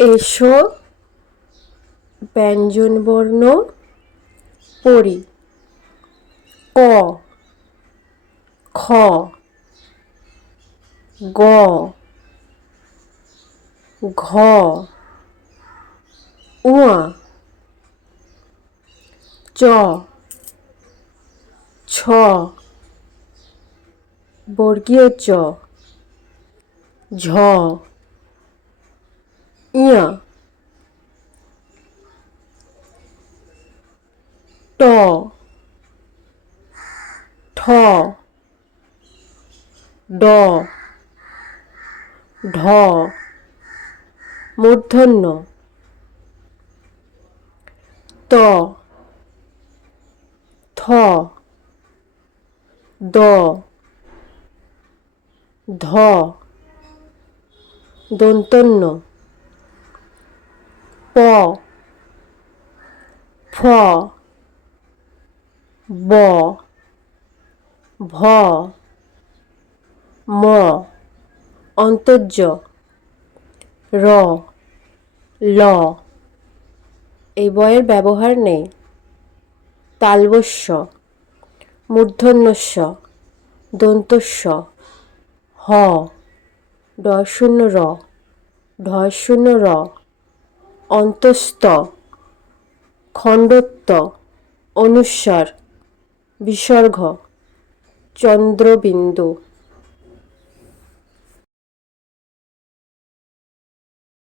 এসো ব্যঞ্জনবর্ণ পড়ি। ক, খ, গ, ঘ, উয়া, চ, ছ, বর্গীয় চ, ঝ, ইয়া, ট, ঠ, ড, ঢ, মূর্ধন্য, ত, থ, দ, ধ, দন্তন্য, প, ফ, ব, ভ, ম, অন্তর্য, র, ল। এই বয়ের ব্যবহার নেই। তালবস্য, মূর্ধন্যস্য, দন্তস্য, হ, ড শূন্য র, ঢ শূন্য র, অন্তস্থ, খণ্ডত্ব, অনুস্বার, বিসর্গ, চন্দ্রবিন্দু।